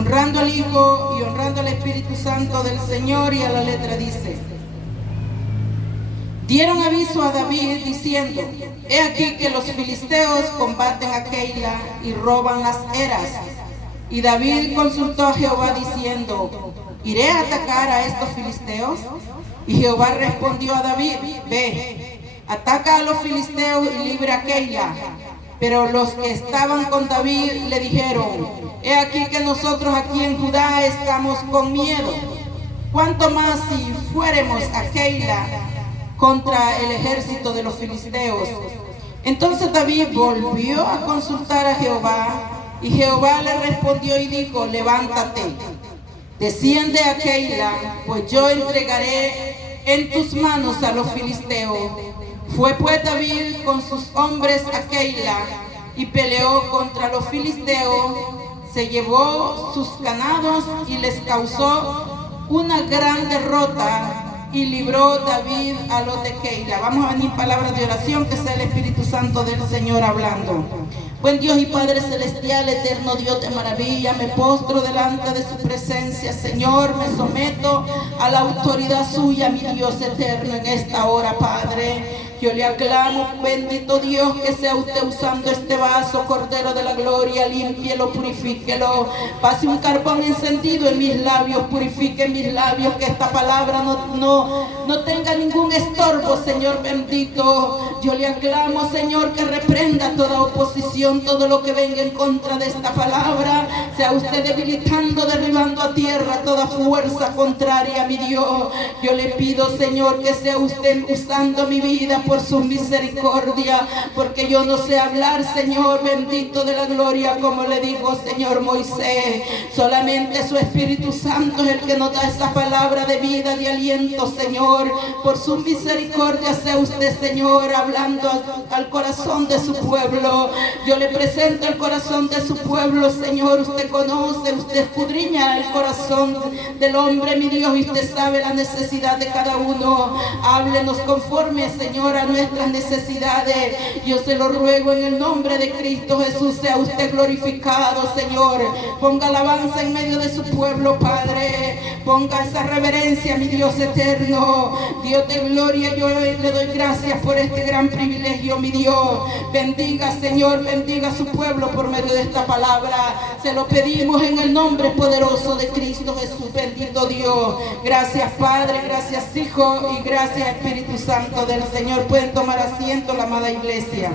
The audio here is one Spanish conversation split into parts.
honrando al Hijo y honrando al Espíritu Santo del Señor. Y a la letra dice: dieron aviso a David diciendo: he aquí que los filisteos combaten a Keila y roban las eras. Y David consultó a Jehová diciendo: ¿iré a atacar a estos filisteos? Y Jehová respondió a David: ve, ataca a los filisteos y libra a Keila. Pero los que estaban con David le dijeron: he aquí que nosotros aquí en Judá estamos con miedo. ¿Cuánto más si fuéramos a Keila contra el ejército de los filisteos? Entonces David volvió a consultar a Jehová, y Jehová le respondió y dijo: levántate, desciende a Keila, pues yo entregaré en tus manos a los filisteos. Fue pues David con sus hombres a Keila y peleó contra los filisteos, se llevó sus ganados y les causó una gran derrota, y libró David a los de Keila. Vamos a venir palabras de oración, que sea el Espíritu Santo del Señor hablando. Buen Dios y Padre celestial, eterno Dios de maravilla, me postro delante de su presencia, Señor, me someto a la autoridad suya, mi Dios eterno, en esta hora, Padre. Yo le aclamo, bendito Dios, que sea usted usando este vaso, Cordero de la Gloria, límpielo, purifíquelo, pase un carbón encendido en mis labios, purifique mis labios, que esta palabra no tenga ningún estorbo, Señor bendito. Yo le aclamo, Señor, que reprenda toda oposición, todo lo que venga en contra de esta palabra, sea usted debilitando, derribando a tierra toda fuerza contraria, mi Dios. Yo le pido, Señor, que sea usted usando mi vida por su misericordia, porque yo no sé hablar, Señor bendito de la gloria, como le dijo, Señor Moisés. Solamente su Espíritu Santo es el que nos da esa palabra de vida, de aliento, Señor. Por su misericordia sea usted, Señor, hablando al corazón de su pueblo. Yo le presento el corazón de su pueblo, Señor. Usted conoce, usted escudriña el corazón del hombre, mi Dios, y usted sabe la necesidad de cada uno. Háblenos conforme, Señor, a nuestras necesidades. Yo se lo ruego en el nombre de Cristo Jesús, sea usted glorificado, Señor. Ponga alabanza en medio de su pueblo, Padre. Ponga esa reverencia, mi Dios eterno. Dios de gloria, yo le doy gracias por este gran privilegio, mi Dios. Bendiga, Señor, bendiga a su pueblo por medio de esta palabra. Se lo pedimos en el nombre poderoso de Cristo Jesús, bendito Dios. Gracias, Padre, gracias, Hijo, y gracias, Espíritu Santo del Señor. Pueden tomar asiento, la amada iglesia.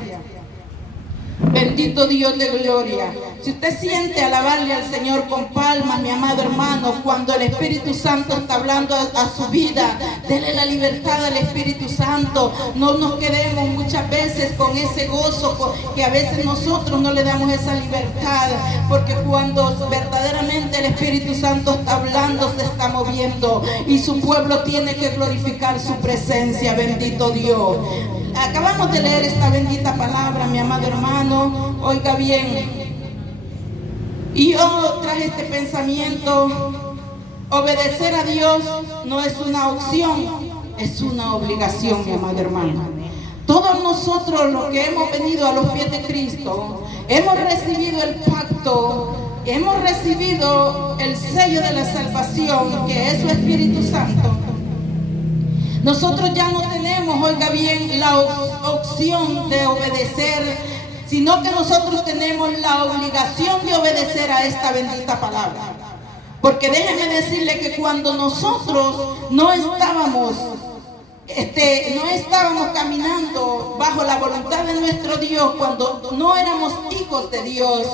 Bendito Dios de gloria. Si usted siente alabarle al Señor con palmas, mi amado hermano, cuando el Espíritu Santo está hablando a su vida, dele la libertad al Espíritu Santo. No nos quedemos muchas veces con ese gozo, que a veces nosotros no le damos esa libertad, porque cuando verdaderamente el Espíritu Santo está hablando, se está moviendo, y su pueblo tiene que glorificar su presencia. Bendito Dios. Acabamos de leer esta bendita palabra, mi amado hermano. Oiga bien. Y yo traje este pensamiento: obedecer a Dios no es una opción, es una obligación, mi amado hermano. Todos nosotros los que hemos venido a los pies de Cristo, hemos recibido el pacto, hemos recibido el sello de la salvación, que es su Espíritu Santo. Nosotros ya no tenemos, oiga bien, la opción de obedecer, sino que nosotros tenemos la obligación de obedecer a esta bendita palabra. Porque déjeme decirle que cuando nosotros no estábamos caminando bajo la voluntad de nuestro Dios, cuando no éramos hijos de Dios,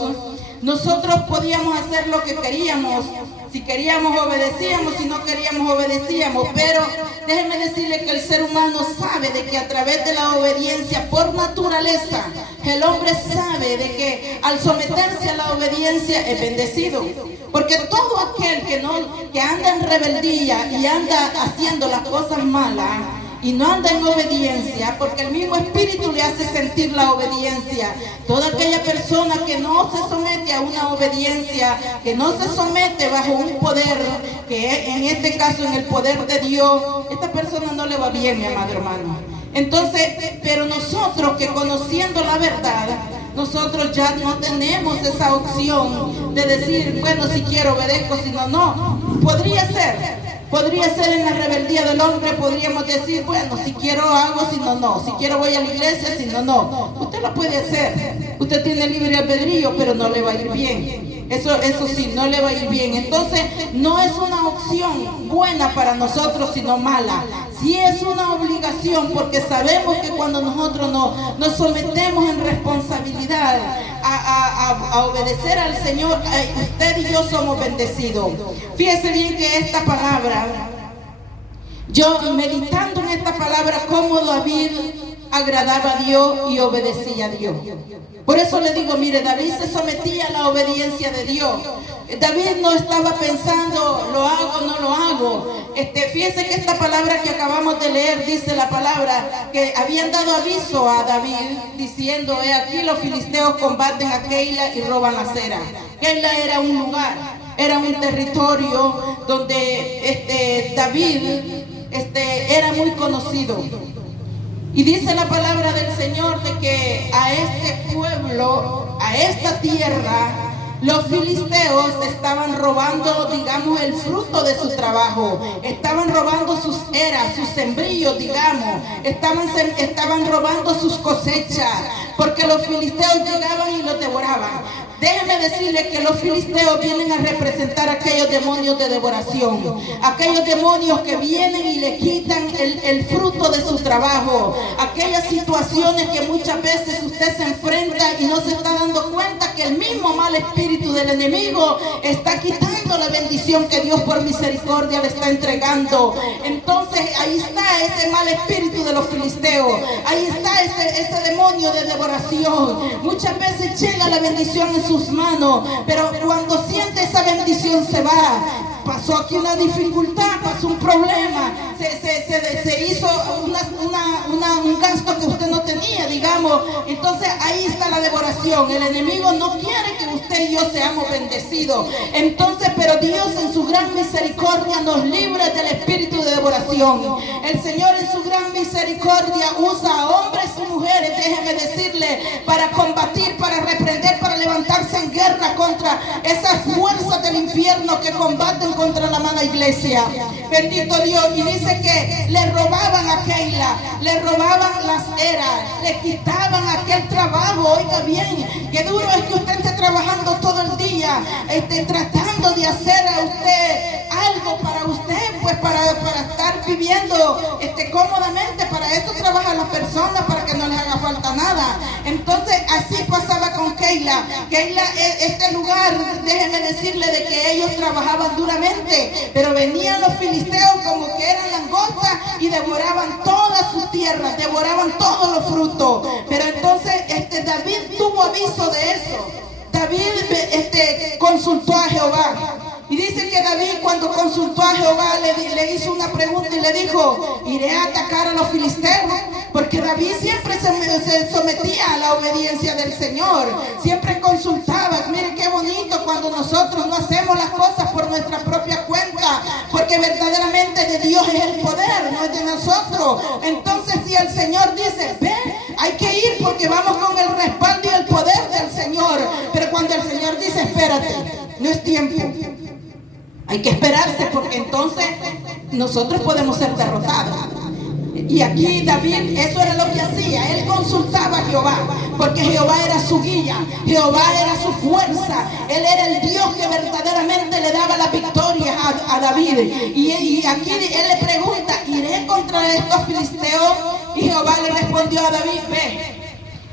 nosotros podíamos hacer lo que queríamos. Si queríamos, obedecíamos; si no queríamos, obedecíamos. Pero déjeme decirle que el ser humano sabe de que a través de la obediencia, por naturaleza, el hombre sabe de que al someterse a la obediencia es bendecido. Porque todo aquel que anda en rebeldía y anda haciendo las cosas malas y no anda en obediencia, porque el mismo Espíritu le hace sentir la obediencia. Toda aquella persona que no se somete a una obediencia, que no se somete bajo un poder, que en este caso en el poder de Dios, esta persona no le va bien, mi amado hermano. Entonces, pero nosotros que conociendo la verdad, nosotros ya no tenemos esa opción de decir, bueno, si quiero obedezco, si no, no. Podría ser en la rebeldía del hombre, podríamos decir, bueno, si quiero hago, si no, no. Si quiero voy a la iglesia, si no, no. Usted lo puede hacer. Usted tiene libre albedrío, pero no le va a ir bien. Eso sí, no le va a ir bien. Entonces, no es una opción buena para nosotros, sino mala. Sí es una obligación, porque sabemos que cuando nosotros nos sometemos en responsabilidad a obedecer al Señor, usted y yo somos bendecidos. Fíjese bien que esta palabra, yo meditando en esta palabra, cómo David agradaba a Dios y obedecía a Dios. Por eso le digo, mire, David se sometía a la obediencia de Dios. David no estaba pensando, lo hago o no lo hago. Fíjense que esta palabra que acabamos de leer, dice la palabra, que habían dado aviso a David, diciendo, he aquí los filisteos combaten a Keila y roban las eras. Keila era un lugar, era un territorio donde David era muy conocido. Y dice la palabra del Señor de que a este pueblo, a esta tierra, los filisteos estaban robando, digamos, el fruto de su trabajo. Estaban robando sus eras, sus sembrillos, digamos. Estaban robando sus cosechas, porque los filisteos llegaban y los devoraban. Déjenme decirles que los filisteos vienen a representar a aquellos demonios de devoración, aquellos demonios que vienen y le quitan el fruto de su trabajo, aquellas situaciones que muchas veces usted se enfrenta y no se está dando cuenta que el mismo mal espíritu del enemigo está quitando la bendición que Dios por misericordia le está entregando. Entonces ahí está ese mal espíritu de los filisteos, ahí está ese demonio de devoración. Muchas veces llega la bendición en sus manos, pero cuando siente esa bendición se va. Pasó aquí una dificultad, pasó un problema, se hizo un gasto que usted no tenía, digamos. Entonces ahí está la devoración. El enemigo no quiere que usted y yo seamos bendecidos. Entonces, pero Dios en su gran misericordia nos libra del espíritu de devoración. El Señor en su gran misericordia usa a hombres y mujeres, déjeme decirle, para combatir, para reprender, para levantarse en guerra contra esas fuerzas del infierno que combaten contra la amada iglesia. Bendito Dios. Y dice que le robaban a Keila, le robaban las eras, le quitaban aquel trabajo. Oiga bien, qué duro es que usted esté trabajando todo el día, tratando de hacer a usted algo para usted, pues para estar viviendo cómodamente. Para eso trabajan las personas, para que no les haga falta nada. Entonces así pasaba con Keila. Keila, este lugar, déjeme decirle de que ellos trabajaban duramente, pero venían los filisteos como que eran langostas y devoraban toda su tierra, devoraban todos los frutos. Pero entonces David tuvo aviso de eso. David consultó a Jehová. Y dice que David, cuando consultó a Jehová, le hizo una pregunta y le dijo, ¿iré a atacar a los filisteos? Porque David siempre se sometía a la obediencia del Señor, siempre consultaba. Miren qué bonito cuando nosotros no hacemos las cosas por nuestra propia cuenta, porque verdaderamente de Dios es el poder, no es de nosotros. Entonces si el Señor dice, ven, hay que ir porque vamos con el respaldo y el poder del Señor. Pero cuando el Señor dice, espérate, no es tiempo, hay que esperarse, porque entonces nosotros podemos ser derrotados. Y aquí David, eso era lo que hacía. Él consultaba a Jehová, porque Jehová era su guía, Jehová era su fuerza. Él era el Dios que verdaderamente le daba la victoria a David. Y aquí él le pregunta, ¿iré contra estos filisteos? Y Jehová le respondió a David, ve,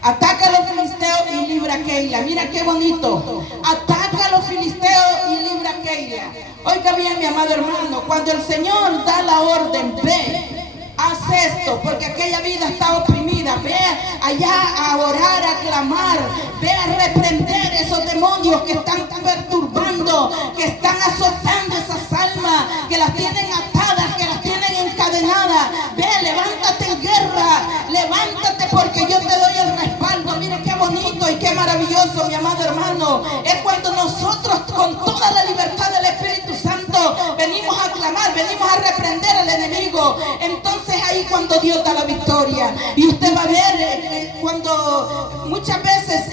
ataca a los filisteos y libra a Keila. Mira qué bonito. Ataca a los filisteos y libra a Keila. Oiga bien, mi amado hermano, cuando el Señor da la orden, ve, haz esto, porque aquella vida está oprimida. Ve allá a orar, a clamar. Ve a reprender esos demonios que están perturbando, que están azotando esas almas, que las tienen atadas, que las tienen encadenadas. Ve, levántate en guerra, levántate, porque yo te doy el respaldo. Mire qué bonito y qué maravilloso, mi amado hermano, es cuando nosotros con toda la libertad del Espíritu Santo venimos a clamar, venimos a reprender al enemigo. Entonces ahí cuando Dios da la victoria. Y usted va a ver cuando muchas veces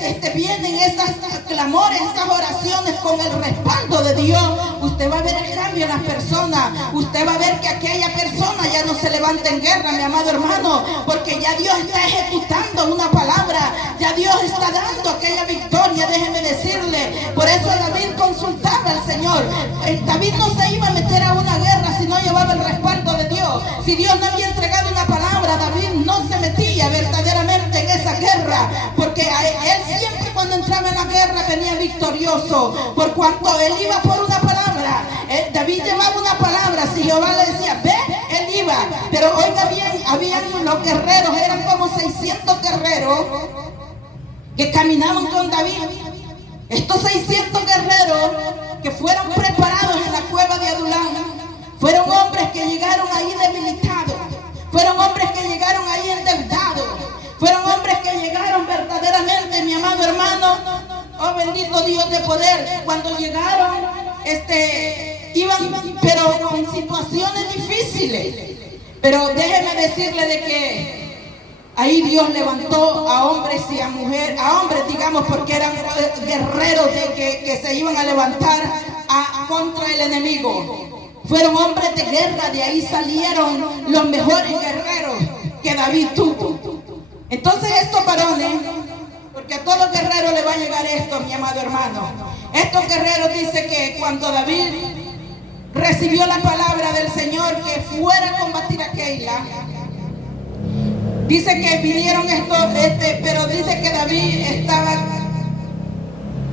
en esas clamores, esas oraciones con el respaldo de Dios, usted va a ver el cambio en las personas. Usted va a ver que aquella persona ya no se levanta en guerra, mi amado hermano, porque ya Dios está ejecutando una palabra, ya Dios está dando aquella victoria, déjeme decirle. Por eso David consultaba al Señor. David no se iba a meter a una guerra si no llevaba el respaldo de Dios. Si Dios no había entregado una palabra, David no se metía verdaderamente en esa guerra, porque él siempre cuando entraba en la guerra venía victorioso, por cuanto él iba por una palabra. David llevaba una palabra. Si Jehová le decía ve, él iba. Pero oiga bien, habían los guerreros, eran como 600 guerreros que caminaban con David. Estos 600 guerreros que fueron preparados en la cueva de Adulán fueron hombres que llegaron ahí debilitados, fueron hombres que llegaron ahí endeudados, fueron hombres que llegaron verdaderamente, mi amado hermano, oh bendito Dios de poder, cuando llegaron iban pero con situaciones difíciles. Pero déjeme decirle de que ahí Dios levantó a hombres y a mujeres, a hombres digamos, porque eran guerreros que se iban a levantar contra el enemigo. Fueron hombres de guerra, de ahí salieron los mejores guerreros que David tuvo. Entonces estos varones, porque a todo guerrero le va a llegar esto, mi amado hermano. Estos guerreros dice que cuando David recibió la palabra del Señor que fuera a combatir a Keila, dice que vinieron estos, pero dice que David estaba,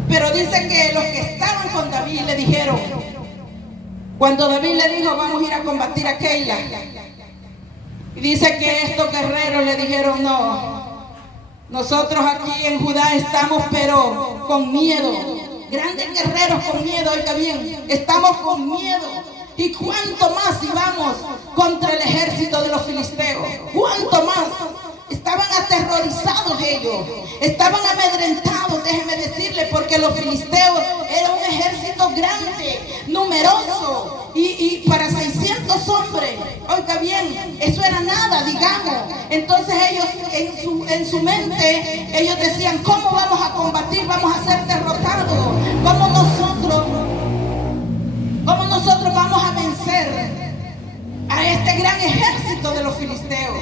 pero dice que los que estaban con David le dijeron, cuando David le dijo vamos a ir a combatir a Keila, y dice que estos guerreros le dijeron no, nosotros aquí en Judá estamos pero con miedo. Grandes guerreros con miedo, oiga bien, estamos con miedo. ¿Y cuánto más si vamos contra el ejército de los filisteos? ¿Cuánto más? Estaban aterrorizados ellos, estaban amedrentados, déjeme decirle, porque los filisteos eran un ejército grande, numeroso, y para 600 hombres, oiga bien, eso era nada, digamos. Entonces ellos en su mente, ellos decían, ¿cómo vamos a combatir? Vamos a ser derrotados. ¿Cómo nosotros vamos a vencer a este gran ejército de los filisteos?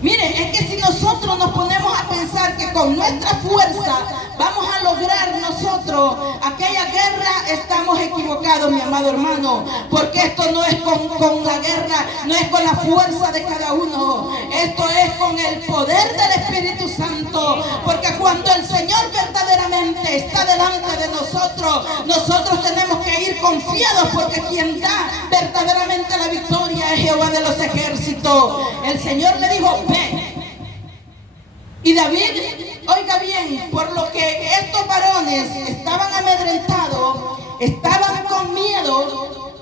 Miren, es que si nosotros nos ponemos a pensar que con nuestra fuerza vamos a lograr nosotros aquella guerra, estamos equivocados, mi amado hermano, porque esto no es con la guerra, no es con la fuerza de cada uno, esto es con el poder del Espíritu Santo, porque cuando el Señor verdaderamente está delante de nosotros, nosotros tenemos que ir confiados, porque quien da verdaderamente la victoria es Jehová de los ejércitos. El Señor le dijo, ve. Y David, oiga bien, por lo que estos varones estaban amedrentados, estaban con miedo,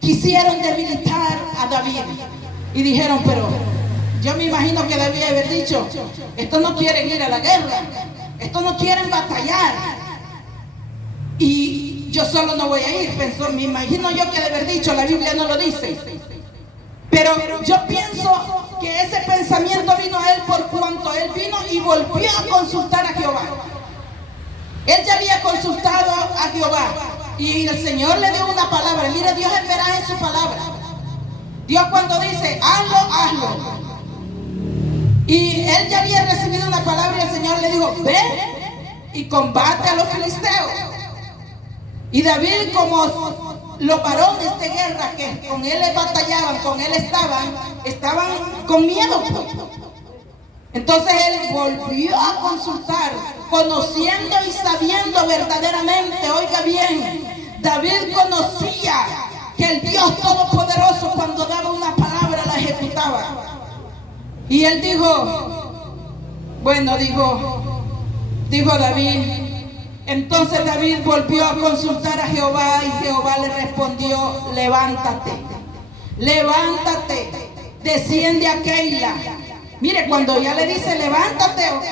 quisieron debilitar a David. Y dijeron, pero yo me imagino que David haber dicho, estos no quieren ir a la guerra, estos no quieren batallar, y yo solo no voy a ir. Pensó, me imagino yo que de haber dicho, la Biblia no lo dice, pero yo pienso que ese pensamiento vino a él por cuanto él vino y volvió a consultar a Jehová. Él ya había consultado a Jehová y el Señor le dio una palabra. Mire, Dios es veraz en su palabra. Dios cuando dice, hazlo, hazlo. Y él ya había recibido una palabra y el Señor le dijo, ve y combate a los filisteos. Y David, como los varones de guerra que con él batallaban, con él estaban con miedo. Entonces él volvió a consultar, conociendo y sabiendo verdaderamente, oiga bien, David conocía que el Dios Todopoderoso cuando daba una palabra la ejecutaba. Y él dijo, bueno, dijo David. Entonces David volvió a consultar a Jehová y Jehová le respondió, levántate, levántate, desciende a Keila. Mire, cuando ya le dice levántate, ok,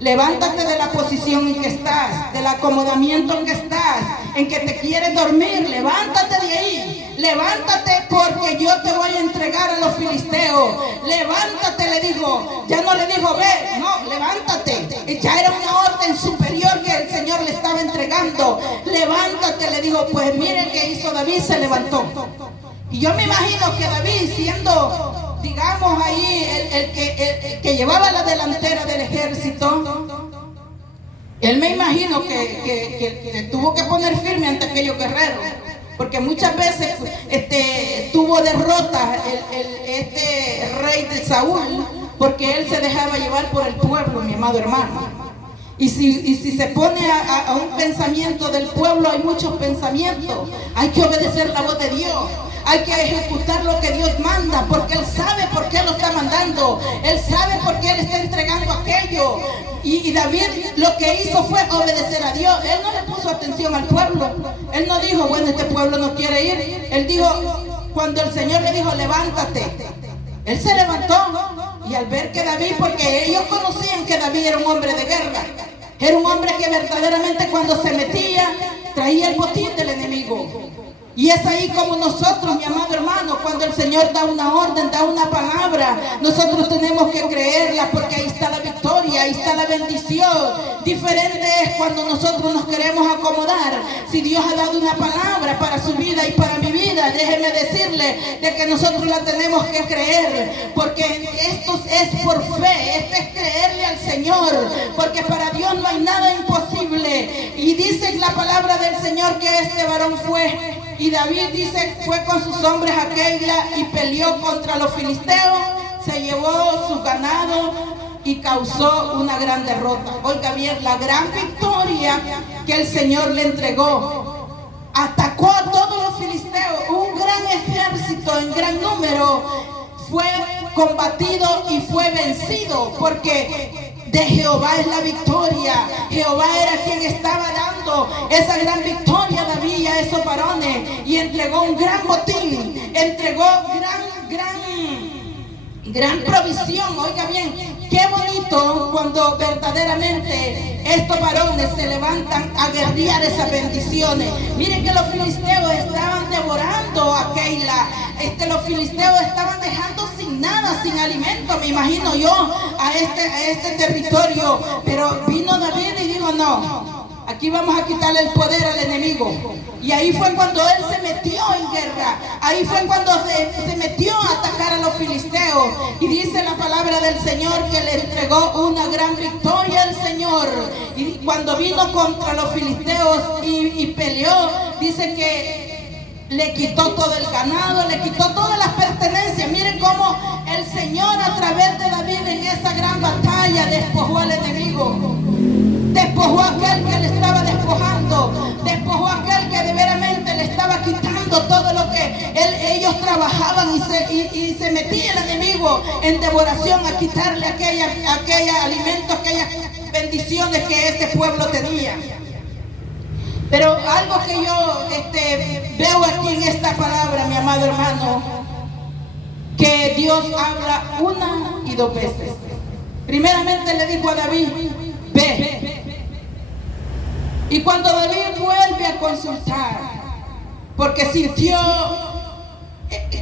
levántate de la posición en que estás, del acomodamiento en que estás, en que te quieres dormir, levántate de ahí, levántate porque yo te voy a entregar a los filisteos. Levántate, le dijo. Ya no le dijo, ve, no, levántate. Ya era una orden superior que el Señor le estaba entregando. Levántate, le dijo. Pues miren qué hizo David, se levantó. Y yo me imagino que David, siendo, digamos, ahí el que llevaba la delantera del ejército, él me imagino que tuvo que poner firme ante aquellos guerreros, porque muchas veces tuvo derrotas este rey de Saúl, porque él se dejaba llevar por el pueblo, mi amado hermano. Y si se pone a un pensamiento del pueblo, hay muchos pensamientos. Hay que obedecer la voz de Dios. Hay que ejecutar lo que Dios manda, porque Él sabe por qué lo está mandando. Él sabe por qué Él está entregando aquello. Y David lo que hizo fue obedecer a Dios. Él no le puso atención al pueblo. Él no dijo, bueno, este pueblo no quiere ir. Él dijo, cuando el Señor le dijo, levántate, él se levantó. Y al ver que David, porque ellos conocían que David era un hombre de guerra, era un hombre que verdaderamente cuando se metía, traía el botín del enemigo. Y es ahí como nosotros, mi amado hermano, cuando el Señor da una orden, da una palabra, nosotros tenemos que creerla, porque ahí está la victoria, ahí está la bendición. Diferente es cuando nosotros nos queremos acomodar. Si Dios ha dado una palabra para su vida y para mi vida, déjeme decirle de que nosotros la tenemos que creer, porque esto es por fe, esto es creerle al Señor, porque para Dios no hay nada imposible. Y dice la palabra del Señor que este varón fue, y David dice, fue con sus hombres a Keila y peleó contra los filisteos, se llevó su ganado y causó una gran derrota. Oiga bien, la gran victoria que el Señor le entregó. Atacó a todos los filisteos, un gran ejército en gran número fue combatido y fue vencido, porque de Jehová es la victoria. Jehová era quien estaba dando esa gran victoria a David, a esos varones, y entregó un gran botín, entregó gran provisión. Oiga bien, qué bonito cuando verdaderamente estos varones se levantan a guerrear esas bendiciones. Miren que los filisteos estaban devorando a Keila. Los filisteos estaban dejando sin nada, sin alimento, me imagino yo, a este territorio. Pero vino David y dijo, no, aquí vamos a quitarle el poder al enemigo. Y ahí fue cuando él se metió en guerra. Ahí fue cuando se metió a atacar a los filisteos. Y dice la palabra del Señor que le entregó una gran victoria al Señor. Y cuando vino contra los filisteos y peleó, dice que le quitó todo el ganado, le quitó todas las pertenencias. Miren cómo el Señor a través de David en esa gran batalla despojó al enemigo. Despojó a aquel que le estaba despojando. Despojó a aquel que de veramente le estaba quitando todo lo que ellos trabajaban, y se metía el enemigo en devoración a quitarle aquella alimento, aquellas bendiciones que este pueblo tenía. Pero algo que yo veo aquí en esta palabra, mi amado hermano, que Dios habla una y dos veces. Primeramente le dijo a David, ve. Y cuando David vuelve a consultar, porque sintió,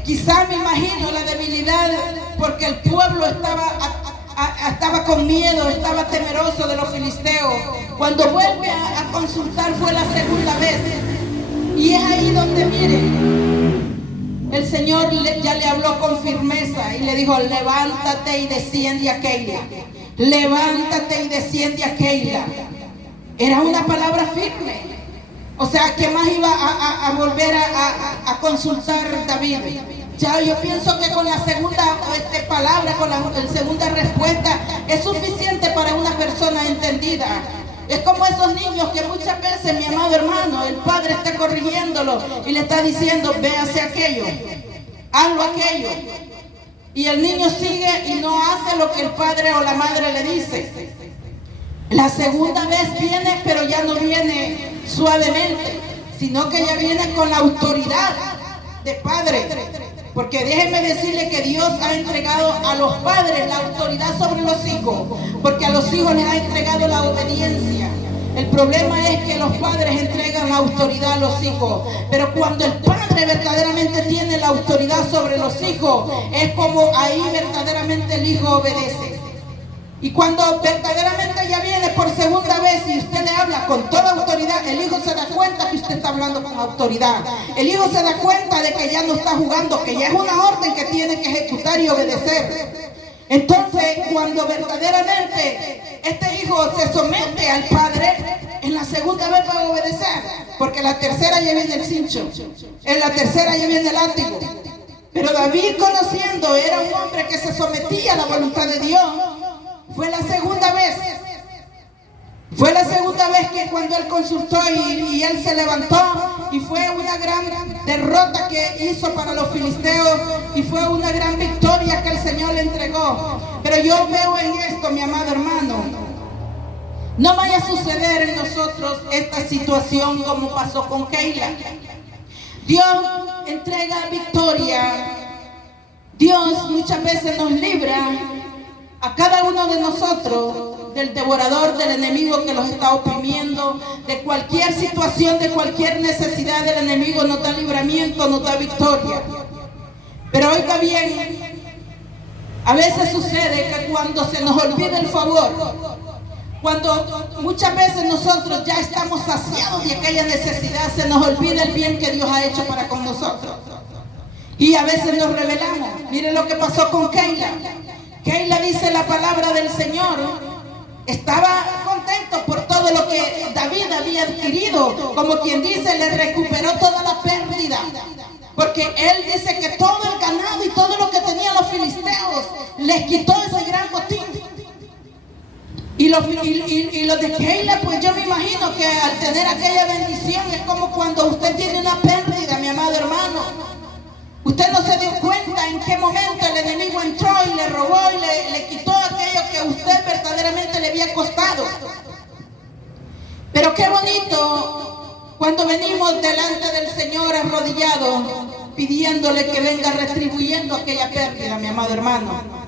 quizá me imagino la debilidad, porque el pueblo estaba con miedo, estaba temeroso de los filisteos. Cuando vuelve a consultar fue la segunda vez. Y es ahí donde, miren, el Señor ya le habló con firmeza y le dijo, levántate y desciende a Keila. Levántate y desciende a Keila. Era una palabra firme. O sea, ¿qué más iba a volver a consultar David? Ya yo pienso que con la segunda palabra, con la segunda respuesta, es suficiente para una persona entendida. Es como esos niños que muchas veces, mi amado hermano, el padre está corrigiéndolo y le está diciendo, ve hacia aquello, hazlo aquello. Y el niño sigue y no hace lo que el padre o la madre le dice. La segunda vez viene, pero ya no viene suavemente, sino que ya viene con la autoridad de padre. Porque déjenme decirle que Dios ha entregado a los padres la autoridad sobre los hijos, porque a los hijos les ha entregado la obediencia. El problema es que los padres entregan la autoridad a los hijos, pero cuando el padre verdaderamente tiene la autoridad sobre los hijos, es como ahí verdaderamente el hijo obedece. Y cuando verdaderamente ya viene por segunda vez y usted le habla con toda autoridad, el hijo se da cuenta que usted está hablando con autoridad. El hijo se da cuenta de que ya no está jugando, que ya es una orden que tiene que ejecutar y obedecer. Entonces, cuando verdaderamente este hijo se somete al padre, en la segunda vez va a obedecer, porque la tercera ya viene el cincho, en la tercera ya viene el látigo. Pero David, conociendo, era un hombre que se sometía a la voluntad de Dios. Fue la segunda vez. Fue la segunda vez que cuando él consultó y él se levantó, y fue una gran derrota que hizo para los filisteos, y fue una gran victoria que el Señor le entregó. Pero yo veo en esto, mi amado hermano, no vaya a suceder en nosotros esta situación como pasó con Keila. Dios entrega victoria. Dios muchas veces nos libra a cada uno de nosotros del devorador, del enemigo que los está oprimiendo, de cualquier situación, de cualquier necesidad del enemigo. Nos da libramiento, nos da victoria. Pero oiga bien, a veces sucede que cuando se nos olvida el favor, cuando muchas veces nosotros ya estamos saciados de aquella necesidad, se nos olvida el bien que Dios ha hecho para con nosotros. Y a veces nos rebelamos. Miren lo que pasó con Keila. Keila, dice la palabra del Señor, estaba contento por todo lo que David había adquirido. Como quien dice, le recuperó toda la pérdida. Porque él dice que todo el ganado y todo lo que tenían los filisteos les quitó ese gran botín. Y los de Keila, pues yo me imagino que al tener aquella bendición es como cuando usted tiene una pérdida, mi amado hermano. Usted no se dio cuenta en qué momento el enemigo entró y le robó y le quitó aquello que a usted verdaderamente le había costado. Pero qué bonito cuando venimos delante del Señor arrodillados, pidiéndole que venga retribuyendo aquella pérdida, mi amado hermano.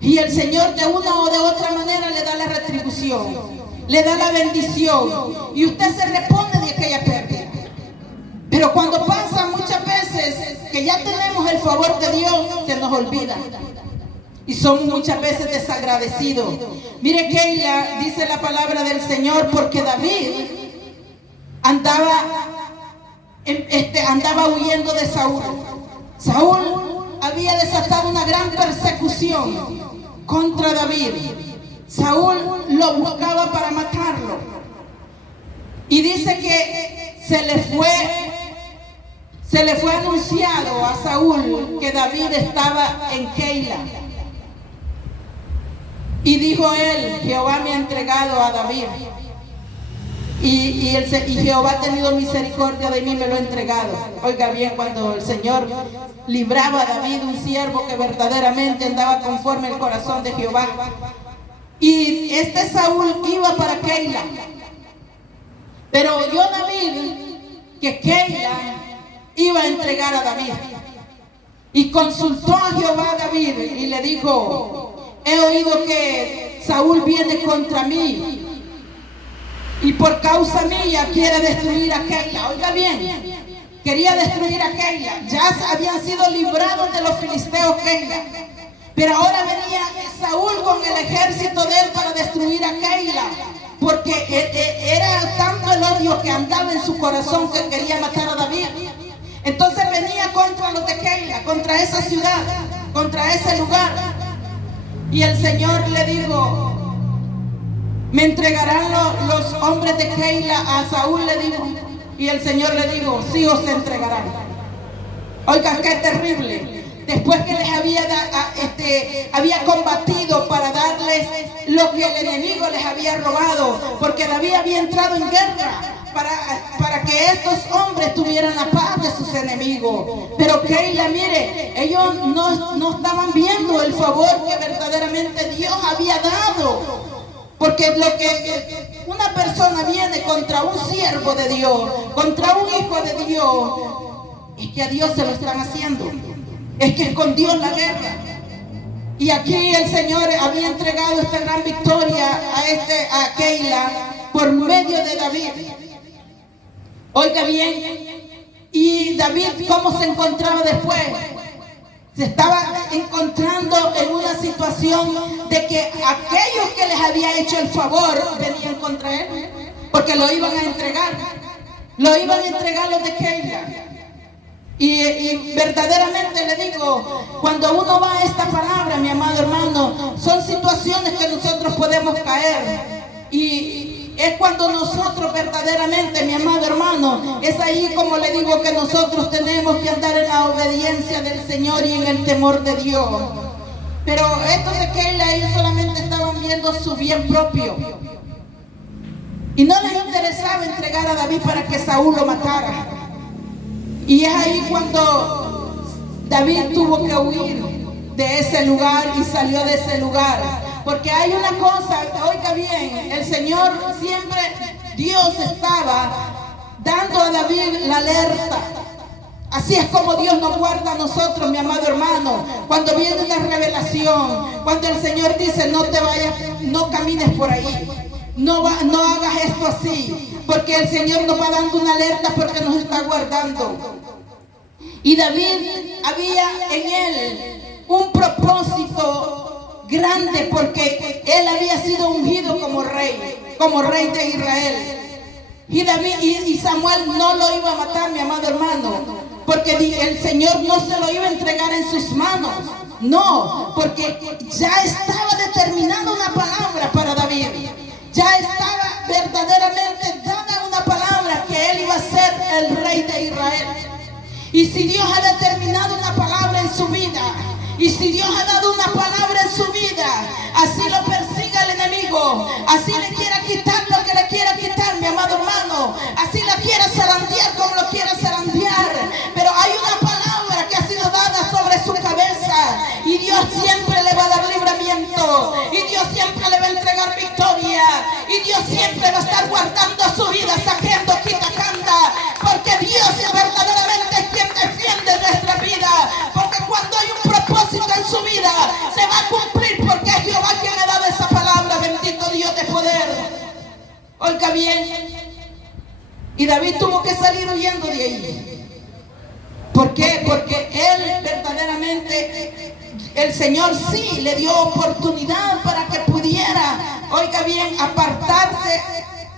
Y el Señor de una o de otra manera le da la retribución, le da la bendición, y usted se repone de aquella pérdida. Pero cuando pasa muchas veces que ya tenemos el favor de Dios, se nos olvida. Y somos muchas veces desagradecidos. Mire, Keila, dice la palabra del Señor, porque David andaba huyendo de Saúl. Saúl había desatado una gran persecución contra David. Saúl lo buscaba para matarlo. Y dice que se le fue anunciado a Saúl que David estaba en Keila. Y dijo él: Jehová me ha entregado a David. Y Jehová ha tenido misericordia de mí, me lo ha entregado. Oiga bien, cuando el Señor libraba a David, un siervo que verdaderamente andaba conforme al corazón de Jehová. Y este Saúl iba para Keila. Pero oyó David que Keila iba a entregar a David. Y consultó a Jehová a David y le dijo: he oído que Saúl viene contra mí y por causa mía quiere destruir a Keila. Oiga bien, quería destruir a Keila. Ya habían sido librados de los filisteos Keila, pero ahora venía Saúl con el ejército de él para destruir a Keila, porque era tanto el odio que andaba en su corazón que quería matar a David. Entonces venía contra los de Keila, contra esa ciudad, contra ese lugar. Y el Señor le dijo: me entregarán los hombres de Keila a Saúl, le dijo. Y el Señor le dijo: sí, os entregarán. Oigan, qué terrible. Después que les había combatido para darles lo que el enemigo les había robado, porque David había entrado en guerra para que estos hombres tuvieran la paz de sus enemigos. Pero Keila, mire, ellos no estaban viendo el favor que verdaderamente Dios había dado. Porque lo que una persona viene contra un siervo de Dios, contra un hijo de Dios, es que a Dios se lo están haciendo. Es que es con Dios la guerra. Y aquí el Señor había entregado esta gran victoria a Keila. por medio de David. Oiga bien, y David, ¿cómo se encontraba después? Se estaba encontrando en una situación de que aquellos que les había hecho el favor venían contra él, porque lo iban a entregar los de Keila. Y verdaderamente le digo, cuando uno va a esta palabra, mi amado hermano, son situaciones que nosotros podemos caer. Y es cuando nosotros verdaderamente, mi amado hermano, es ahí como le digo que nosotros tenemos que andar en la obediencia del Señor y en el temor de Dios. Pero estos de Keila, ellos solamente estaban viendo su bien propio. Y no les interesaba entregar a David para que Saúl lo matara. Y es ahí cuando David tuvo que huir de ese lugar y salió de ese lugar. Porque hay una cosa, oiga bien, el Señor siempre, Dios estaba dando a David la alerta. Así es como Dios nos guarda a nosotros, mi amado hermano. Cuando viene una revelación, cuando el Señor dice, no te vayas, no camines por ahí. No hagas esto así, porque el Señor nos va dando una alerta porque nos está guardando. Y David había en él un propósito grande, porque él había sido ungido como rey de Israel. Y David y Samuel no lo iba a matar, mi amado hermano, porque el Señor no se lo iba a entregar en sus manos. No, porque ya estaba determinada una palabra para David. Ya estaba verdaderamente dada una palabra que él iba a ser el rey de Israel. Y si Dios ha determinado una palabra en su vida, y si Dios ha dado una palabra en su vida, así lo persiga el enemigo, así le quiera quitar lo que le quiera quitar, mi amado hermano, así la quiera zarandear como lo quiera zarandear, pero hay una palabra que ha sido dada sobre su cabeza, y Dios siempre le va a dar libramiento, y Dios siempre le va a entregar victoria, y Dios siempre va a estar guardando su vida, saqueando, quitacanda, porque Dios verdaderamente es quien defiende nuestra vida, porque cuando hay un propósito en su vida, se va a cumplir, porque es Jehová quien ha dado esa palabra, bendito Dios de poder. Oiga bien, y David tuvo que salir huyendo de ahí. ¿Por qué? Porque él verdaderamente, el Señor sí le dio oportunidad para que pudiera, oiga bien, apartarse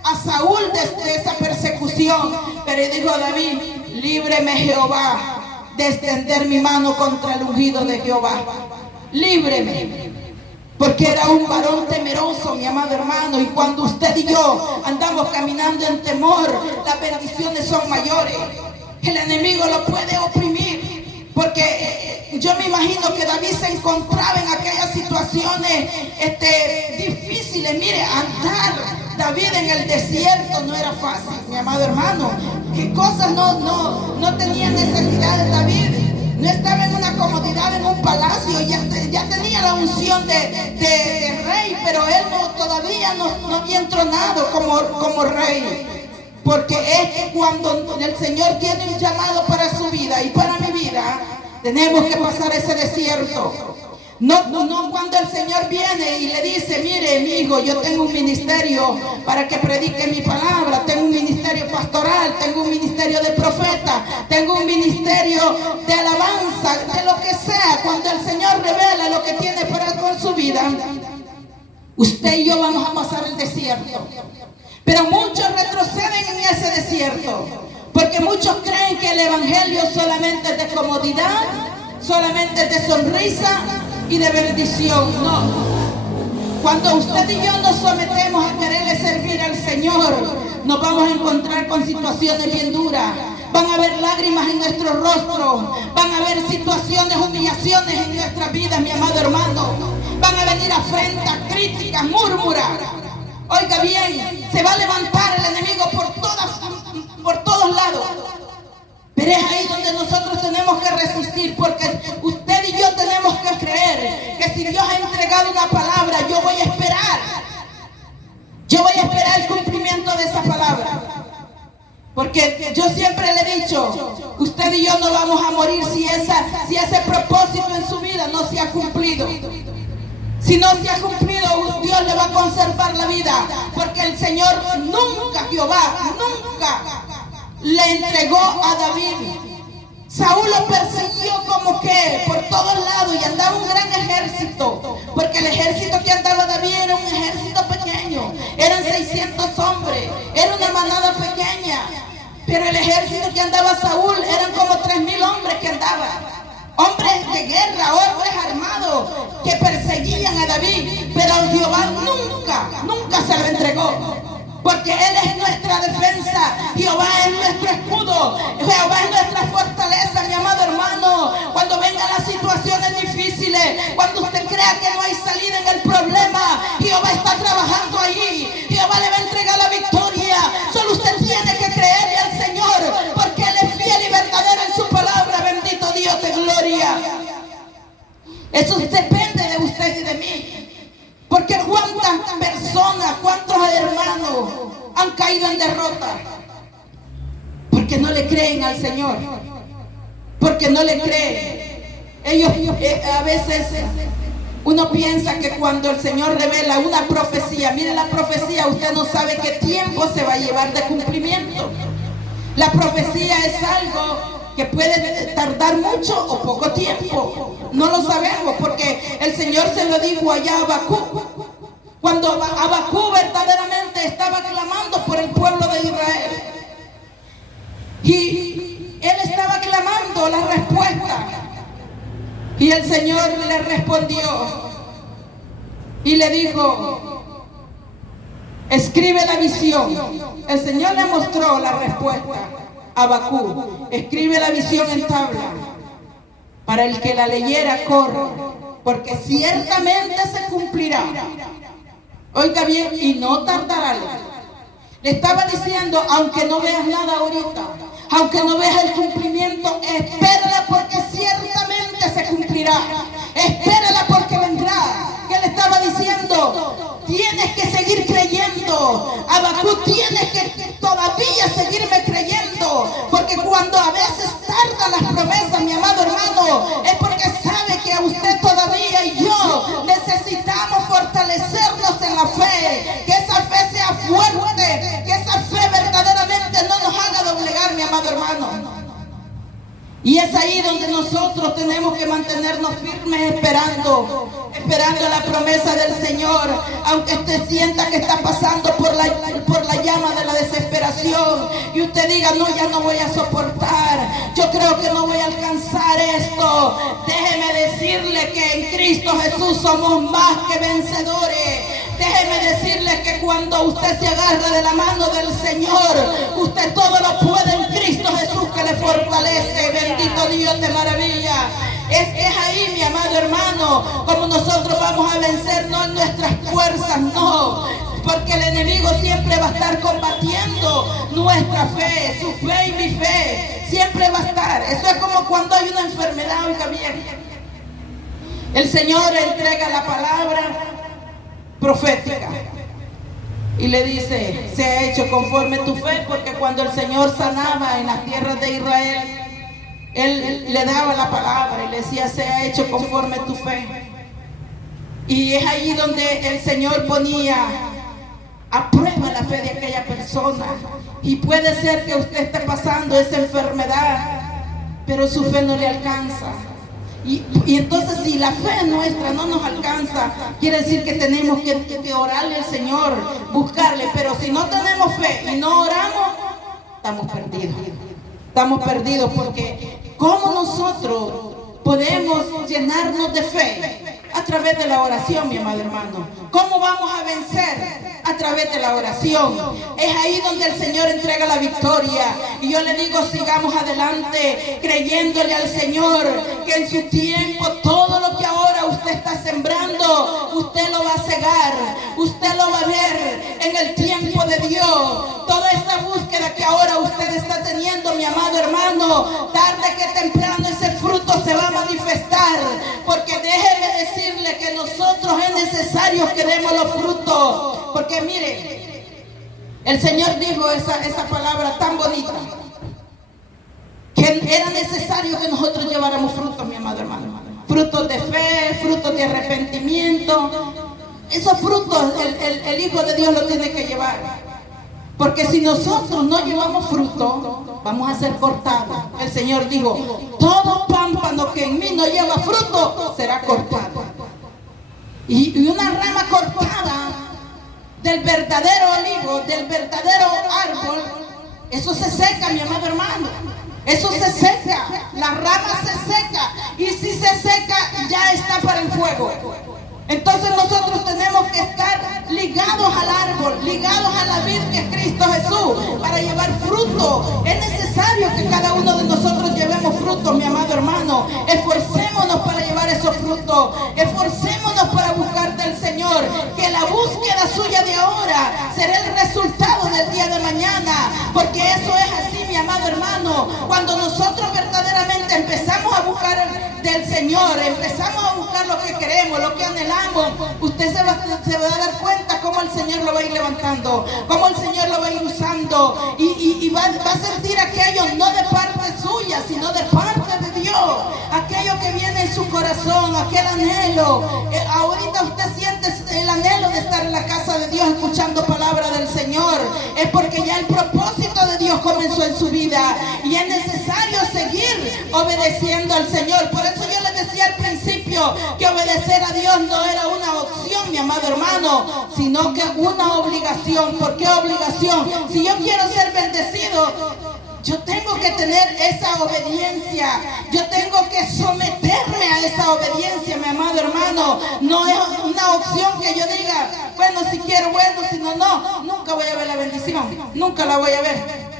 a Saúl de esa persecución. Pero dijo a David, líbreme Jehová de extender mi mano contra el ungido de Jehová. Líbreme. Porque era un varón temeroso, mi amado hermano. Y cuando usted y yo andamos caminando en temor, las bendiciones son mayores. El enemigo lo puede oprimir. Porque yo me imagino que David se encontraba en aquellas situaciones difíciles. Mire, andar David en el desierto no era fácil, mi amado hermano. ¿Qué cosas no tenía necesidad de David? No estaba en una comodidad, en un palacio, ya tenía la unción de rey, pero él todavía no había entronado como rey. Porque es que cuando el Señor tiene un llamado para su vida y para mi vida, tenemos que pasar ese desierto. No cuando el Señor viene y le dice, mire, mi hijo, yo tengo un ministerio para que predique mi palabra, tengo un ministerio pastoral, tengo un ministerio de profeta, tengo un ministerio de alabanza, de lo que sea. Cuando el Señor revela lo que tiene para con su vida, usted y yo vamos a pasar el desierto. Pero muchos retroceden en ese desierto, porque muchos creen que el evangelio solamente es de comodidad, solamente es de sonrisa y de bendición. No. Cuando usted y yo nos sometemos a quererle servir al Señor, nos vamos a encontrar con situaciones bien duras. Van a haber lágrimas en nuestro rostro, van a haber situaciones, humillaciones en nuestras vidas, mi amado hermano. Van a venir afrentas, críticas, murmuras. Oiga bien, se va a levantar el enemigo por todos lados. Pero es ahí donde nosotros tenemos que resistir, porque usted y yo tenemos que creer que si Dios ha entregado una palabra, yo voy a esperar. Yo voy a esperar el cumplimiento de esa palabra. Porque yo siempre le he dicho, usted y yo no vamos a morir si ese propósito en su vida no se ha cumplido. Si no se ha cumplido, Dios le va a conservar la vida, porque el Señor nunca, Jehová, nunca le entregó a David. Saúl lo persiguió como que por todos lados y andaba un gran ejército, porque el ejército que andaba David era un ejército pequeño, eran 600 hombres, era una manada pequeña, pero el ejército que andaba Saúl eran como 3000 hombres que andaban, hombres de guerra, hombres armados que perseguían a David, pero Jehová nunca se lo entregó. Porque Él es nuestra defensa, Jehová es nuestro escudo, Jehová es nuestra fortaleza, mi amado hermano. Cuando vengan las situaciones difíciles, cuando usted crea que no hay salida en el problema, Jehová está trabajando ahí, Jehová le va a entregar la victoria. Solo usted tiene que creerle al Señor, porque Él es fiel y verdadero en su palabra. Bendito Dios de gloria. Eso depende de usted y de mí. Porque cuántas personas, cuántos hermanos han caído en derrota. Porque no le creen al Señor. Porque no le creen. Ellos a veces uno piensa que cuando el Señor revela una profecía, mire la profecía, usted no sabe qué tiempo se va a llevar de cumplimiento. La profecía es algo que puede tardar mucho o poco tiempo. No lo sabemos, porque el Señor se lo dijo allá a Habacuc, cuando Habacuc verdaderamente estaba clamando por el pueblo de Israel, y él estaba clamando la respuesta, y el Señor le respondió y le dijo: escribe la visión. El Señor le mostró la respuesta a Habacuc: escribe la visión en tabla, para el que la leyera corra, porque ciertamente se cumplirá. Oiga bien, y no tardará. Le estaba diciendo, aunque no veas nada ahorita, aunque no veas el cumplimiento, espérala, porque ciertamente se cumplirá. Espérala, porque vendrá. ¿Qué le estaba diciendo? Tienes que seguir creyendo. Habacuc, tienes que todavía seguirme creyendo, porque cuando a veces tardan las promesas, mi amado hermano, es porque sabe que a usted todavía y yo necesitamos fortalecernos en la fe, que esa fe sea fuerte, que esa fe verdaderamente no nos haga doblegar, mi amado hermano. Y es ahí donde nosotros tenemos que mantenernos firmes esperando la promesa del Señor. Aunque usted sienta que está pasando por la llama de la desesperación y usted diga: no, ya no voy a soportar, yo creo que no voy a alcanzar esto. Déjeme decirle que en Cristo Jesús somos más que vencedores. Déjeme decirle que cuando usted se agarra de la mano del Señor, usted todo lo puede en Cristo Jesús que le fortalece. Bendito Dios de maravilla. Es ahí, mi amado hermano, como nosotros vamos a vencer, no en nuestras fuerzas, no. Porque el enemigo siempre va a estar combatiendo nuestra fe, su fe y mi fe. Siempre va a estar. Eso es como cuando hay una enfermedad, oiga bien. El Señor entrega la palabra profética y le dice: se ha hecho conforme tu fe, porque cuando el Señor sanaba en las tierras de Israel, Él le daba la palabra y le decía: se ha hecho conforme tu fe. Y es ahí donde el Señor ponía a prueba la fe de aquella persona. Y puede ser que usted esté pasando esa enfermedad, pero su fe no le alcanza. Y entonces, si la fe nuestra no nos alcanza, quiere decir que tenemos que orarle al Señor, buscarle. Pero si no tenemos fe y no oramos, estamos perdidos. Estamos perdidos, porque ¿cómo nosotros podemos llenarnos de fe? A través de la oración, mi amado hermano. ¿Cómo vamos a vencer? A través de la oración. Es ahí donde el Señor entrega la victoria. Y yo le digo: sigamos adelante creyéndole al Señor, que en su tiempo todo lo que ahora usted está sembrando, usted lo va a cegar, usted lo va a ver en el tiempo de Dios. Toda esa búsqueda que ahora usted está teniendo, mi amado hermano, tarde que temprano ese fruto se va a manifestar. Porque déjeme decirle que nosotros es necesario que demos los frutos. Porque mire, el Señor dijo esa palabra tan bonita, que era necesario que nosotros lleváramos frutos, mi amado hermano. frutos de fe, frutos de arrepentimiento. Esos frutos el Hijo de Dios lo tiene que llevar. Porque si nosotros no llevamos fruto, vamos a ser cortados. El Señor dijo, todo pámpano que en mí no lleva fruto será cortado. Y una rama cortada del verdadero olivo, del verdadero árbol, eso se seca, mi amado hermano. Eso se seca, la rama se seca. Y si se seca, ya está para el fuego. Entonces nosotros tenemos que estar ligados al árbol, ligados a la vid que es Cristo Jesús, para llevar fruto. Es necesario que cada uno de nosotros llevemos fruto, mi amado hermano. Esforcémonos para llevar esos frutos. Esforcémonos para buscar del Señor. Que la búsqueda suya de ahora será el resultado del día de mañana. Porque eso es así, mi amado hermano. Cuando nosotros verdaderamente empezamos a buscar del Señor, empezamos a buscar lo que queremos, lo que anhelamos, usted se va a dar cuenta cómo el Señor lo va a ir levantando, cómo el Señor lo va a ir usando y va a sentir aquello no de parte suya, sino de parte de Dios, aquello que viene en su corazón, aquel anhelo. Ahorita usted siente el anhelo de estar en la casa de Dios escuchando palabra del Señor, es porque ya el propósito de Dios comenzó en su vida y es necesario seguir obedeciendo al Señor. Por eso yo le decía al principio que obedecer a Dios no era una opción, mi amado hermano, sino que una obligación. ¿Por qué obligación? Si yo quiero ser bendecido, yo tengo que tener esa obediencia. Yo tengo que someterme a esa obediencia, mi amado hermano. No es una opción que yo diga, bueno, si quiero, bueno, si no, no. Nunca voy a ver la bendición. Nunca la voy a ver.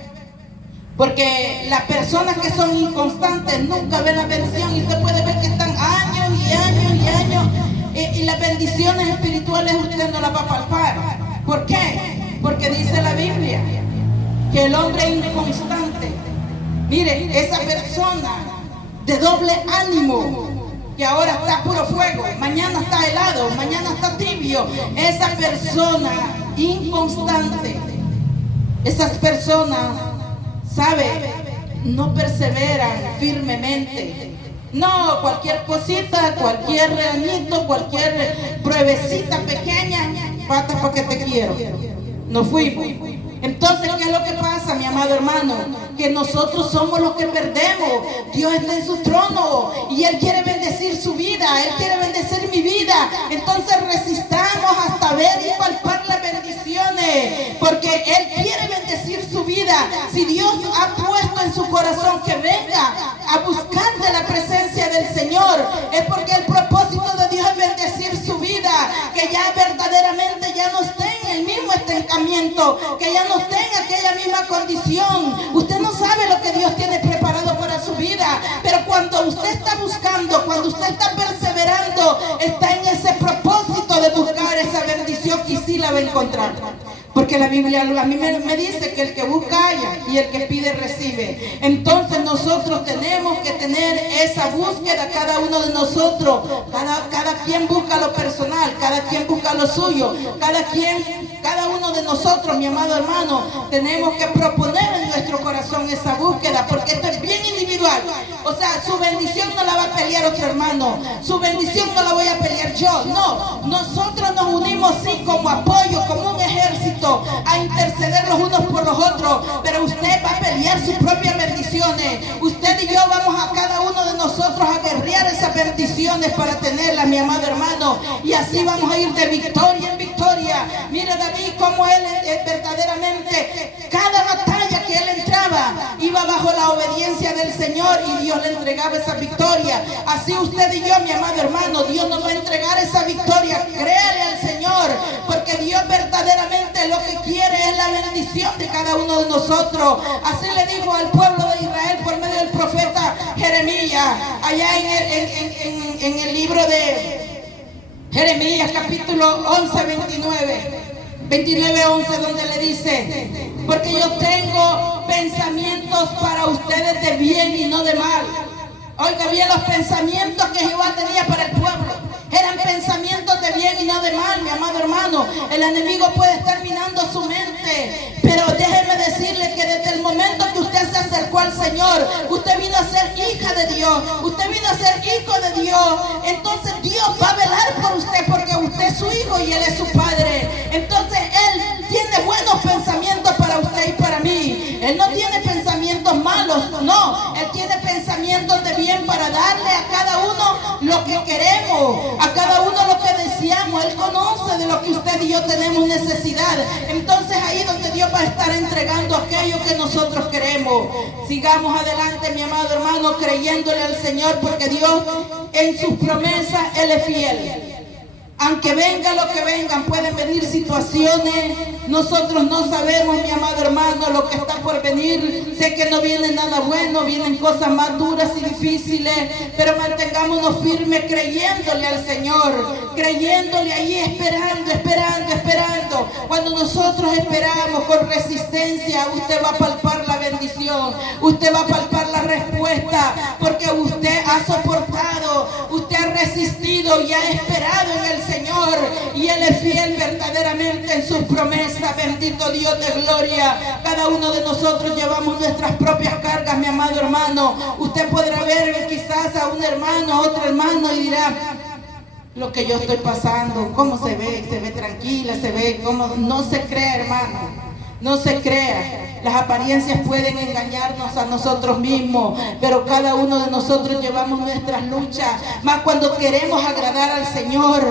Porque las personas que son inconstantes nunca ven la bendición. Y usted puede ver que están años y años y años. Y las bendiciones espirituales usted no las va a palpar. ¿Por qué? Porque dice la Biblia que el hombre inconstante, mire, esa persona de doble ánimo, que ahora está puro fuego, mañana está helado, mañana está tibio, esa persona inconstante, esas personas, ¿sabe? No perseveran firmemente. No, cualquier cosita, cualquier regañito, cualquier pruebecita pequeña, pata para que te quiero. Nos fuimos. Entonces, ¿qué es lo que pasa, mi amado hermano? Que nosotros somos los que perdemos. Dios está en su trono y Él quiere bendecir su vida. Él quiere bendecir mi vida. Entonces resistamos hasta ver y palpar las bendiciones, porque Él quiere bendecir su vida. Si Dios ha puesto en su corazón que venga a buscar de la presencia del Señor, es porque el propósito de Dios es bendecir su vida, que ya verdaderamente ya no esté en el mismo estancamiento, que ya no esté en aquella misma condición. Usted no sabe lo que Dios tiene preparado para su vida, pero cuando usted está buscando, cuando usted está perseverando, está en ese propósito de buscar esa bendición y sí la va a encontrar. Porque la Biblia a mí me dice que el que busca halla y el que pide recibe. Entonces nosotros tenemos que tener esa búsqueda, cada uno de nosotros. Cada quien busca lo personal, cada quien busca lo suyo. Cada uno de nosotros, mi amado hermano, tenemos que proponer en nuestro corazón esa búsqueda, porque esto es bien individual. O sea, su bendición no la va a pelear otro hermano, su bendición no la voy a pelear yo. No, nosotros nos unimos sí como apoyo, como un ejército, a interceder los unos por los otros, pero usted va a pelear sus propias bendiciones. Usted y yo vamos a cada uno de nosotros a guerrear esas bendiciones para tenerlas, mi amado hermano, y así vamos a ir de victoria en victoria. Mira David, como él verdaderamente, cada batalla que él entraba, iba bajo la obediencia del Señor y Dios le entregaba esa victoria. Así usted y yo, mi amado hermano, Dios nos va a entregar esa victoria. Créale al Señor, porque Dios verdaderamente lo que quiere es la bendición de cada uno de nosotros. Así le dijo al pueblo de Israel por medio del profeta Jeremías, allá en el libro de Jeremías capítulo 11, 29, 11, donde le dice: porque yo tengo pensamientos para ustedes de bien y no de mal. Oiga bien, los pensamientos que Jehová tenía para el pueblo eran pensamientos de bien y no de mal, mi amado hermano. El enemigo puede estar minando su mente, pero déjeme decirle que desde el momento que usted se acercó al Señor, usted vino a ser hija de Dios, usted vino a ser hijo de Dios. Dios, entonces Dios va a velar por usted, porque usted es su hijo y Él es su padre. Entonces Él tiene buenos pensamientos para usted y para mí. Él no tiene pensamientos malos, no. Él tiene pensamientos de bien para darle a cada uno lo que queremos, a cada uno lo que deseamos. Él conoce de lo que usted y yo tenemos necesidad. Entonces ahí donde Dios va a estar entregando aquello que nosotros queremos. Sigamos adelante, mi amado hermano, creyéndole al Señor, porque Dios en sus promesas Él es fiel. Aunque venga lo que vengan, pueden venir situaciones, nosotros no sabemos, mi amado hermano, lo que está por venir. Sé que no viene nada bueno, vienen cosas más duras y difíciles, pero mantengámonos firmes creyéndole al Señor, creyéndole ahí, esperando. Cuando nosotros esperamos con resistencia, usted va a palpar la bendición, usted va a palpar la respuesta, porque usted ha soportado, usted ha resistido y ha esperado en el Señor, y Él es fiel verdaderamente en sus promesas. Bendito Dios de gloria. Cada uno de nosotros llevamos nuestras propias cargas, mi amado hermano. Usted podrá ver quizás a un hermano, a otro hermano, y dirá: lo que yo estoy pasando, ¿cómo se ve tranquila, se ve como... No se crea, hermano, no se crea. Las apariencias pueden engañarnos a nosotros mismos, pero cada uno de nosotros llevamos nuestras luchas, más cuando queremos agradar al Señor,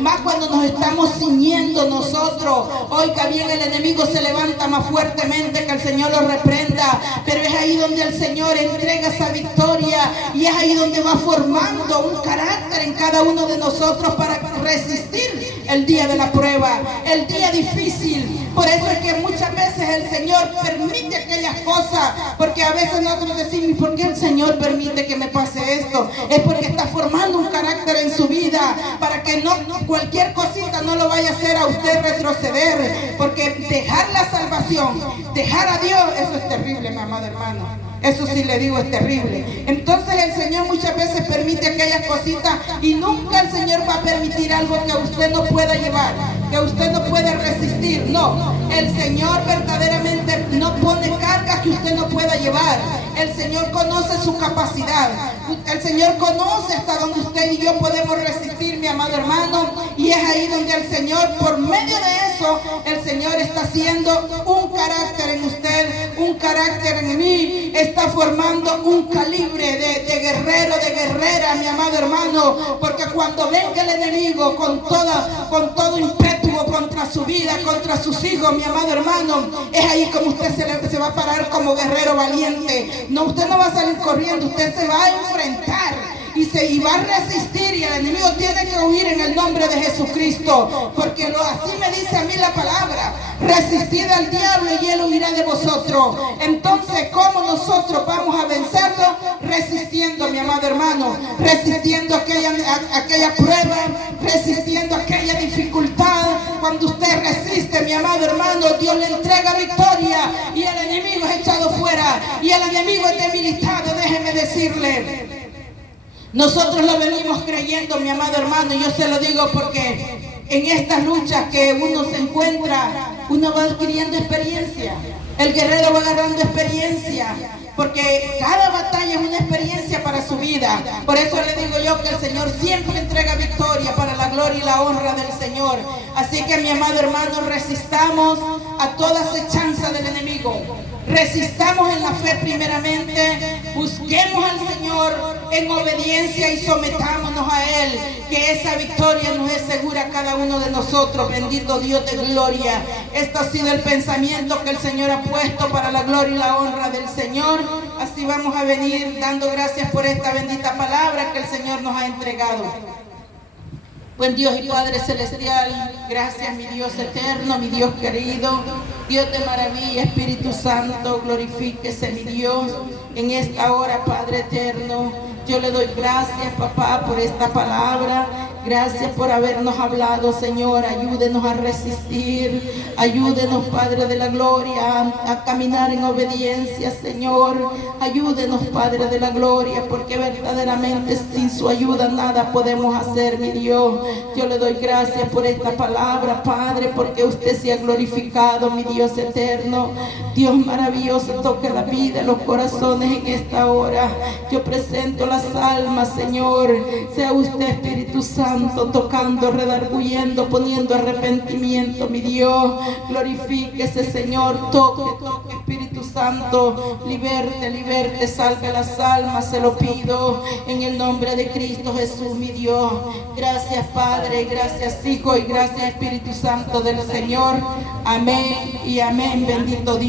más cuando nos estamos ciñendo nosotros. Oiga bien, el enemigo se levanta más fuertemente, que el Señor lo reprenda, pero es ahí donde el Señor entrega esa victoria, y es ahí donde va formando un carácter en cada uno de nosotros para resistir el día de la prueba, el día difícil. Por eso es que muchas veces el Señor permite aquellas cosas, porque a veces nosotros decimos: ¿por qué el Señor permite que me pase esto? Es porque está formando un carácter en su vida, para que no cualquier cosita no lo vaya a hacer a usted retroceder, porque dejar la salvación, dejar a Dios, eso es terrible, mi amado hermano. Eso sí le digo, es terrible. Entonces el Señor muchas veces permite aquellas cositas, y nunca el Señor va a permitir algo que usted no pueda llevar, que usted no pueda resistir. No, el Señor verdaderamente no pone cargas que usted no pueda llevar. El Señor conoce su capacidad. El Señor conoce hasta donde usted y yo podemos resistir, mi amado hermano. Y es ahí donde el Señor, por medio de eso, el Señor está haciendo un carácter en usted, un carácter en mí. Está formando un calibre de guerrero, de guerrera, mi amado hermano. Porque cuando venga el enemigo con todo ímpetu contra su vida, contra sus hijos, mi amado hermano, es ahí como usted se va a parar como guerrero valiente. No, usted no va a salir corriendo, usted se va a enfrentar y va a resistir, y el enemigo tiene que huir en el nombre de Jesucristo, porque así me dice a mí la palabra: resistid al diablo y él huirá de vosotros. Entonces, ¿cómo nosotros vamos a vencerlo? Resistiendo, mi amado hermano, resistiendo aquella prueba, resistiendo aquella dificultad. Cuando usted resiste, mi amado hermano, Dios le entrega victoria, y el enemigo es echado fuera, y el enemigo es debilitado. Déjeme decirle, nosotros lo venimos creyendo, mi amado hermano, y yo se lo digo porque en estas luchas que uno se encuentra, uno va adquiriendo experiencia. El guerrero va agarrando experiencia, porque cada batalla es una experiencia para su vida. Por eso le digo yo que el Señor siempre entrega victoria para la gloria y la honra del Señor. Así que, mi amado hermano, resistamos a toda acechanza del enemigo. Resistamos en la fe primeramente, busquemos al Señor en obediencia y sometámonos a Él, que esa victoria nos es segura a cada uno de nosotros. Bendito Dios de gloria. Esto ha sido el pensamiento que el Señor ha puesto para la gloria y la honra del Señor. Así vamos a venir dando gracias por esta bendita palabra que el Señor nos ha entregado. Buen Dios y Padre celestial, gracias, mi Dios eterno, mi Dios querido, Dios de maravilla, Espíritu Santo, glorifíquese, mi Dios, en esta hora, Padre eterno. Yo le doy gracias, papá, por esta palabra. Gracias por habernos hablado, Señor. Ayúdenos a resistir. Ayúdenos, Padre de la gloria, a caminar en obediencia, Señor. Ayúdenos, Padre de la gloria, porque verdaderamente sin su ayuda nada podemos hacer, mi Dios. Yo le doy gracias por esta palabra, Padre, porque usted se ha glorificado, mi Dios eterno. Dios maravilloso, toque la vida, los corazones en esta hora. Yo presento las almas, Señor. Sea usted, Espíritu Santo, tocando, redarguyendo, poniendo arrepentimiento, mi Dios. Glorifíquese, Señor. Toque, toque, Espíritu Santo. Liberte, liberte, salve las almas, se lo pido en el nombre de Cristo Jesús, mi Dios. Gracias, Padre, gracias, Hijo, y gracias, Espíritu Santo del Señor. Amén y amén. Bendito Dios.